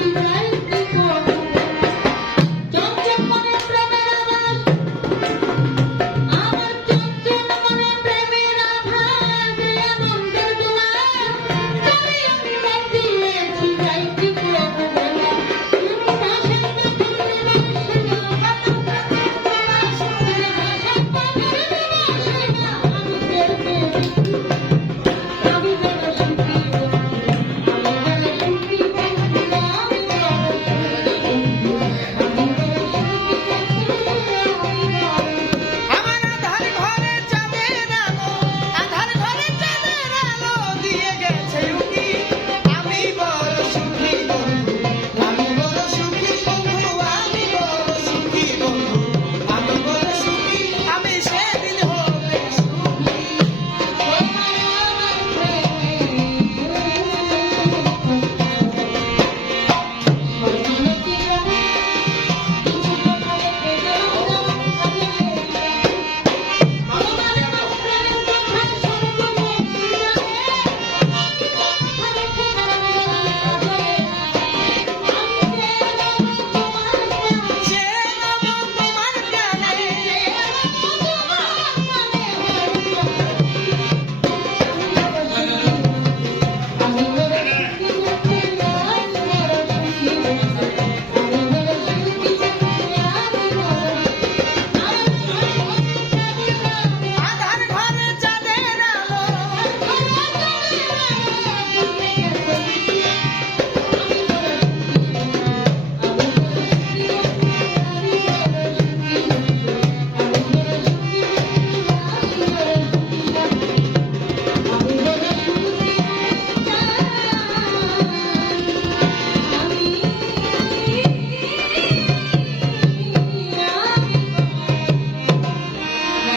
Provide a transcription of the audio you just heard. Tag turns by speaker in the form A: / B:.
A: Thank mm -hmm. you.